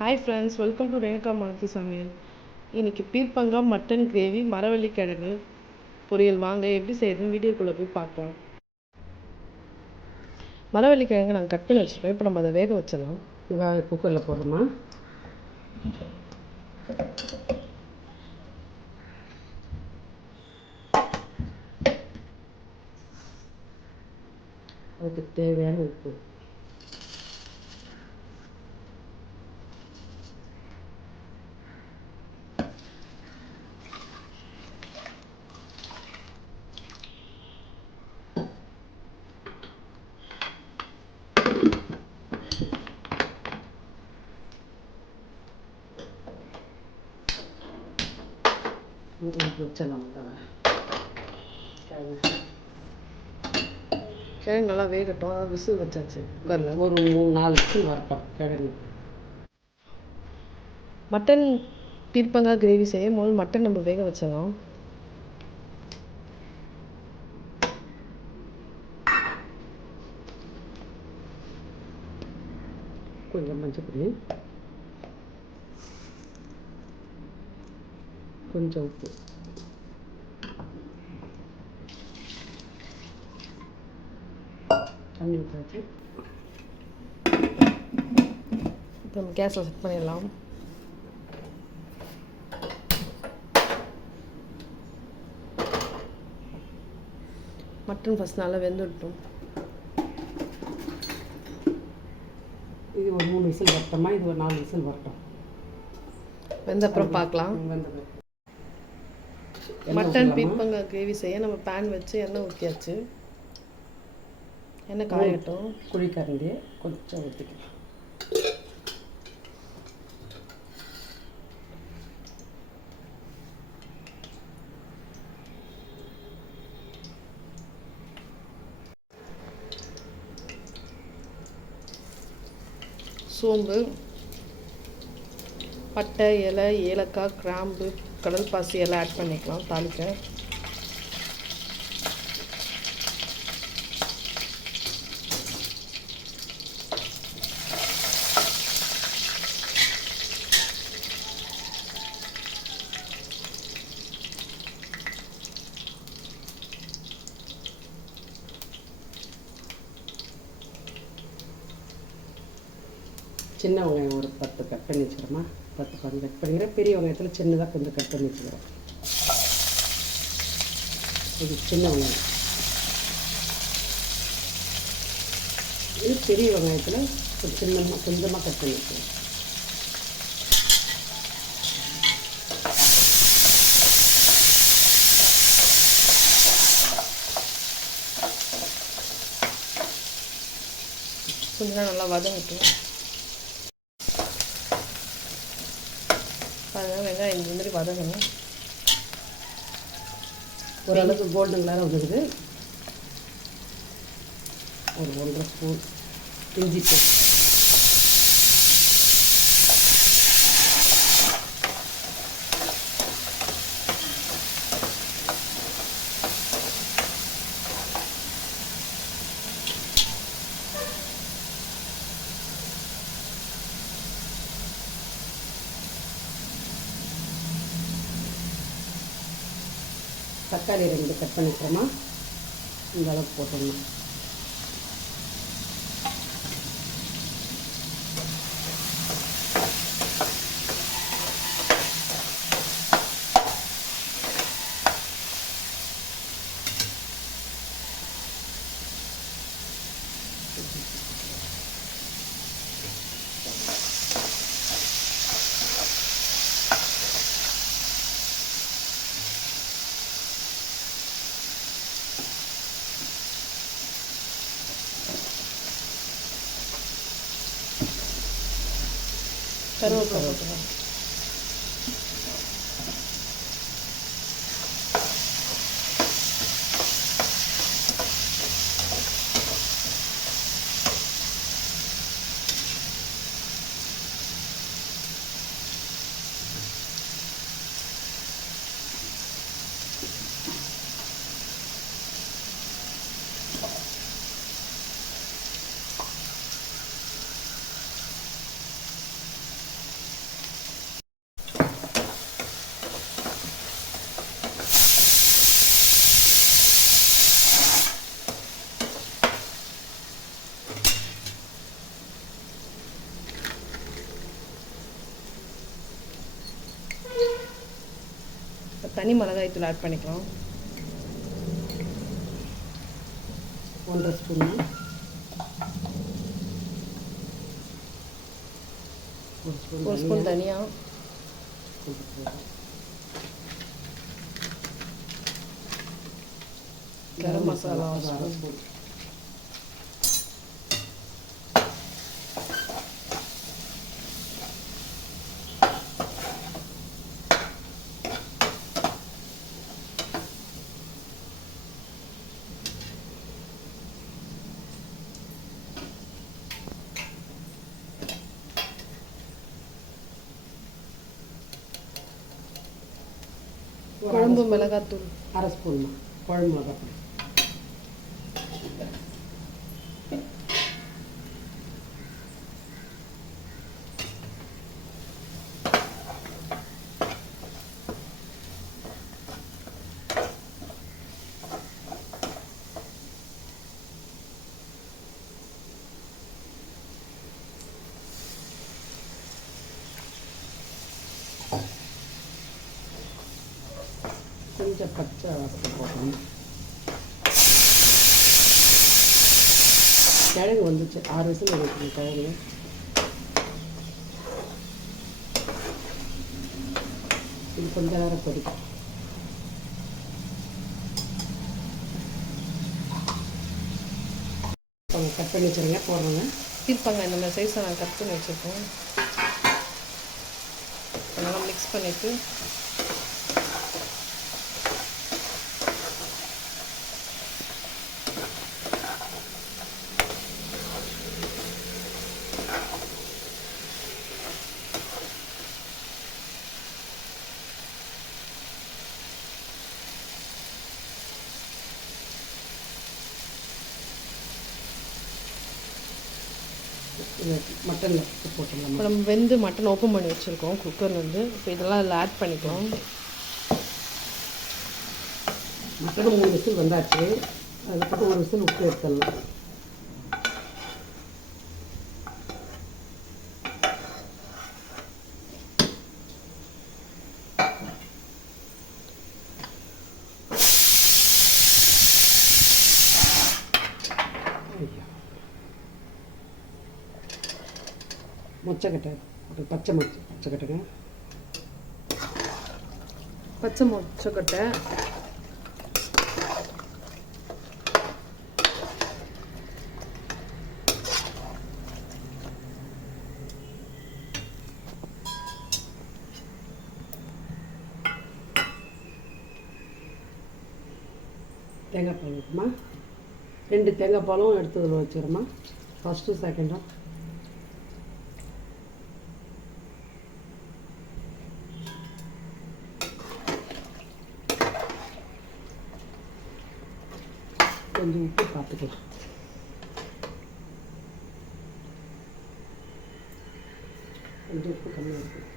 Hi friends, welcome to Renuka Malathi சமையல். இன்றைக்கி பீர்க்கங்காய் மட்டன் கிரேவி, மரவள்ளி கிழங்கு பொரியல். வாங்க எப்படி செய்யறதுன்னு வீடியோக்குள்ளே போய் பார்க்கலாம். மரவள்ளி கிழங்கு நாங்கள் கட் பண்ணி வச்சுருக்கோம். இப்போ நம்ம அதை வேக வச்சிடலாம். குக்கரில் போடுறோமா? அதுக்கு தேவையான உப்பு, வச்சிடலாம். கிழங்கு நல்லா வேகட்டும். அதாவது விசில் வச்சாச்சு. குக்கரில் ஒரு 3-4 விசில் வரட்டும் கிழங்கு. மட்டன் பீர்க்கங்காய் கிரேவி செய்யும் போது மட்டன் நம்ம வேக வச்சிடலாம். கொஞ்சம் மஞ்சள், கொஞ்சம் உப்பு, தண்ணி ஊற்றாச்சு. இப்போ நம்ம கேஸில் செட் பண்ணிடலாம். மட்டன் ஃபஸ்ட் நல்லா வெந்துவிட்டோம். இது ஒரு 3 விசில் வரட்டோமா? இது ஒரு 4 விசில் வரட்டும். வெந்த அப்புறம் பார்க்கலாம். மட்டன் பீர்க்கங்காய் கிரேவி செய்ய நம்ம பேன் வச்சு எண்ணெய் ஊற்றியாச்சு. எண்ணெய் காயட்டும். குழிக்கரண்டியை கொஞ்சம் ஊற்றிக்கலாம். சோம்பு, பட்டை, இலை, ஏலக்காய், கிராம்பு, கடல் பாசி எல்லாம் ஆட் பண்ணிக்கலாம் தாளிக்க. சின்ன வெங்காயம் ஒரு 10 கட் பண்ணி வச்சுக்கிறோமா? 10-15 கட் பண்ணிக்கிறேன். பெரிய வெங்காயத்தில் சின்னதாக கொஞ்சம் கட் பண்ணி வச்சுக்கிறோம். இது சின்ன வெங்காயம். இது பெரிய வெங்காயத்தில் கொஞ்சமாக கட் பண்ணி வச்சுக்கிறோம். கொஞ்சம் நல்லா வதங்கட்டும். அதனால் வெங்காயம் இந்த மாதிரி வதங்கணும். ஓரளவுக்கு கோல்டன் கலராக வந்துடுது. ஒரு 1.5 ஸ்பூன் இஞ்சி பேஸ்ட், தக்காளி 2 கட் பண்ணிக்கிறோமா? இந்த அளவுக்கு போட்டுடணும். கருவேப்பிலை போட்டுக்கலாம். தனி மிளகாய் தூள் ஆட் பண்ணிக்கலாம். 1 ஸ்பூன். ஒரு ஸ்பூன் தனியா, கரம் மசாலா 1 ஸ்பூன். குழம்பு மிளகாத்தூள் 1/2 ஸ்பூன். குழம்பு மிளகாத்தூள். கொஞ்சம் பச்சை வாசனை போடணும். கிழங்கு வந்துச்சு, 6 விசில் வைக்கணும் கிழங்கு. இது கொஞ்ச நேரம் கொதிக்கும். கட் பண்ணி வச்சுருங்க, போடுறோங்க. பீர்க்கங்காய் இந்த மாதிரி சைஸை நான் கட் பண்ணி வச்சுருக்கேன். நல்லா மிக்ஸ் பண்ணிவிட்டு மட்டன் போட்டுடலாம். இப்போ நம்ம வெந்து மட்டன் ஓப்பன் பண்ணி வச்சுருக்கோம் குக்கர்லேருந்து. இப்போ இதெல்லாம் அதில் ஆட் பண்ணிக்கலாம். மட்டன் 3 விசில் வந்தாச்சு. அதுக்கப்புறம் 1 விசில் உப்பு எடுத்துடலாம். மொச்சக்கட்டை, ஒரு பச்சை மொச்சக்கட்டைங்க. பச்சை மொச்சக்கட்டை, தேங்காய் பால் இருக்குமா, 2 தேங்காய் பாலும் எடுத்து இதில் வச்சுருமா. ஃபஸ்ட்டு செகண்டும் கொஞ்சம் உப்பு பார்த்துக்கலாம். கொஞ்சம் உப்பு கம்மியாக இருக்குது.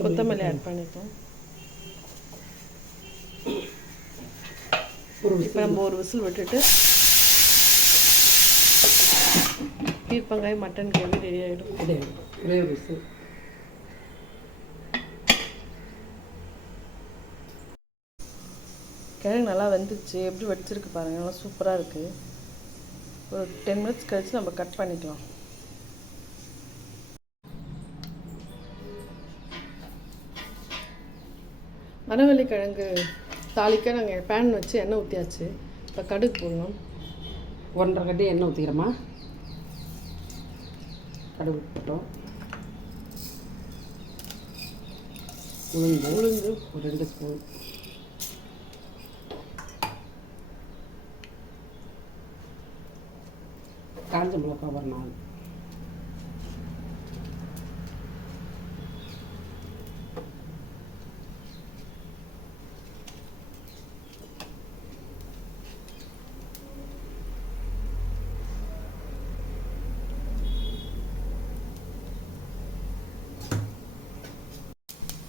கொத்தமல்லி ஆட் பண்ணிட்டோம். இப்போ நம்ம 1 விசில் விட்டுட்டு பீர்க்கங்காய் மட்டன் கிரேவி ரெடி ஆகிடும். ஒரே ஒரு விசில். கிழங்கு நல்லா வெந்துச்சு. எப்படி வடிச்சிருக்கு பாருங்கள், நல்லா சூப்பராக இருக்குது. ஒரு 10 மினிட்ஸ் கழித்து நம்ம கட் பண்ணிக்கலாம். மரவள்ளி கிழங்கு தாளிக்க நாங்கள் பேன் வச்சு எண்ணெய் ஊற்றியாச்சு. இப்போ கடுகு போடணும். 1.5 கட்டி எண்ணெய் ஊற்றிக்கிறோமா. கடுகு போட்டோம். உளுந்து ஒரு 2 ஸ்பூன். காஞ்ச மிளகாய் ஒரு 4.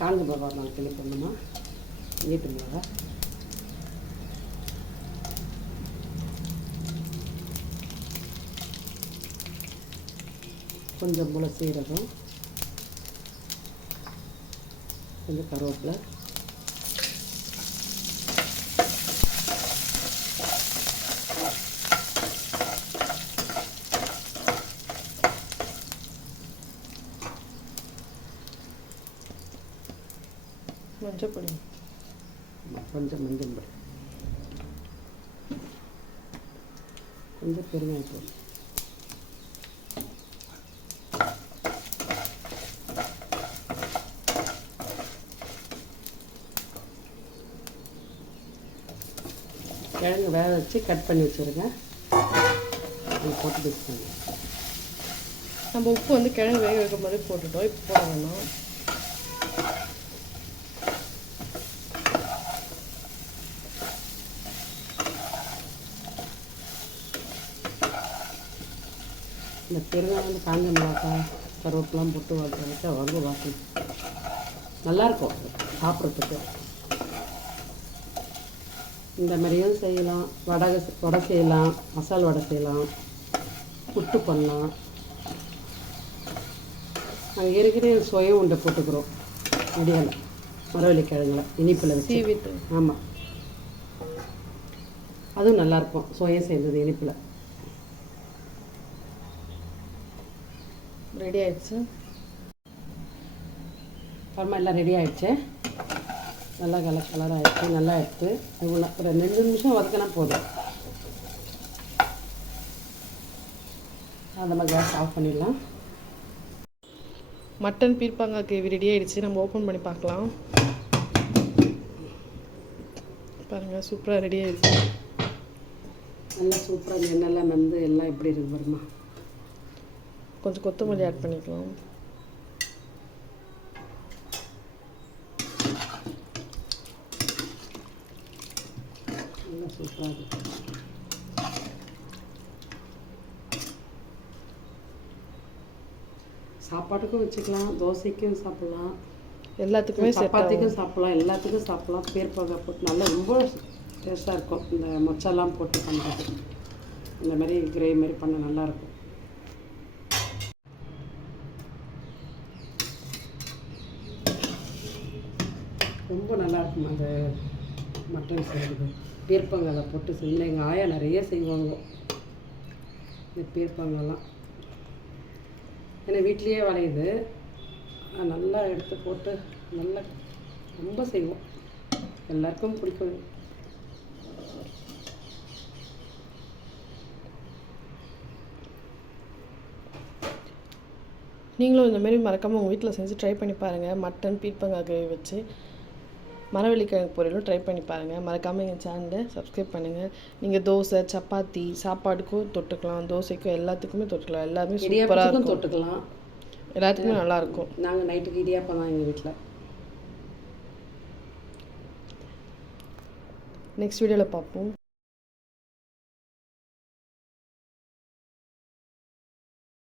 காஞ்ச மிளகாய் 4 கிலோ போடணுமா. நீட்டு மிளகாய், கொஞ்சம் போல் சீரகம், கொஞ்சம் கருவேப்பிலை, மஞ்சள் பொடி, கொஞ்சம் மஞ்சள் பொடி, கொஞ்சம் பெருங்காயத்தூள், கிழங்கு வேக வச்சு கட் பண்ணி வச்சுருங்க. அது போட்டு மிக்ஸ் பண்ணி நம்ம உப்பு வந்து கிழங்கு வேக வைக்கும் போதே போட்டுட்டோம். இப்போ போட வேணாம். இந்த பெருங்காயம் வந்து காஞ்ச மிளகாய் கருவேப்பிலாம் போட்டு வச்சா ரொம்ப வாசனை நல்லாயிருக்கும் சாப்பிட்றதுக்கு. இந்த மாதிரியும் செய்யலாம். வடை செய்யலாம், மசால் வடை செய்யலாம், புட்டு பண்ணலாம். நாங்கள் ஏற்கனவே சுய உண்டை போட்டுக்கிறோம் முடியலை மரவள்ளிக்கிழங்குல இனிப்பில் வச்சு. ஆமாம், அதுவும் நல்லாயிருக்கும் சுயம் செய்தது இனிப்பில். ரெடி ஆயிடுச்சு. அப்புறமா எல்லாம் ரெடி ஆகிடுச்சு. நல்லா கலர் ஆகிடுச்சு. நல்லா எடுத்து இவ்வளோ ஒரு 2 நிமிஷம் வதக்கினா போதும். அந்த மாதிரி கேஸ் ஆஃப் பண்ணிடலாம். மட்டன் பீர்ப்பாங்காய் கிரேவி ரெடி ஆகிடுச்சு. நம்ம ஓப்பன் பண்ணி பார்க்கலாம். பாருங்கள், சூப்பராக ரெடி ஆகிடுச்சு. நல்லா சூப்பராக எண்ணெய்லாம் வந்து எல்லாம் எப்படி இருக்கு பாருமா. கொஞ்சம் கொத்தமல்லி ஆட் பண்ணிக்கலாம். நல்லா சூப்பராக இருக்கு. சாப்பாட்டுக்கும் வச்சுக்கலாம், தோசைக்கும் சாப்பிட்லாம், எல்லாத்துக்குமே சப்பாத்திக்கும் சாப்பிட்லாம், எல்லாத்துக்கும் சாப்பிட்லாம். பீர்ப்பாங்காய் போட்டு நல்லா ரொம்ப டேஸ்ட்டாக இருக்கும். இந்த மொச்செல்லாம் போட்டு பண்ணுறது இந்த மாதிரி கிரேவி மாதிரி பண்ண நல்லாயிருக்கும். ரொம்ப நல்லாயிருக்கும் அந்த மட்டன் செய்கிறது. பீர்ப்பாங்காய் போட்டு செய்யல. எங்கள் ஆயா நிறைய செய்வாங்க இந்த பீர்ப்பாங்காய்லாம். ஏன்னா வீட்லேயே விளையுது. நல்லா எடுத்து போட்டு நல்லா ரொம்ப செய்வோம். எல்லாருக்கும் பிடிக்கும். நீங்களும் இந்த மாதிரி மறக்காமல் உங்கள் வீட்டில் செஞ்சு ட்ரை பண்ணி பாருங்கள். மட்டன் பீர்ப்பாங்காய் கிரேவி வச்சு மரவள்ளிக்கிழங்கு பொரியலும் ட்ரை பண்ணி பாருங்கள். மறக்காமல் எங்கள் சேனலை சப்ஸ்கிரைப் பண்ணுங்கள். நீங்கள் தோசை, சப்பாத்தி, சாப்பாடுக்கும் தொட்டுக்கலாம், தோசைக்கும் எல்லாத்துக்குமே தொட்டுக்கலாம். எல்லாமே சூப்பராக இருக்கும். தொட்டுக்கலாம், எல்லாத்துக்குமே நல்லாயிருக்கும். நாங்கள் நைட்டுக்கு இடியாப்பம் தான் எங்கள் வீட்டில். நெக்ஸ்ட் வீடியோவில் பார்ப்போம்.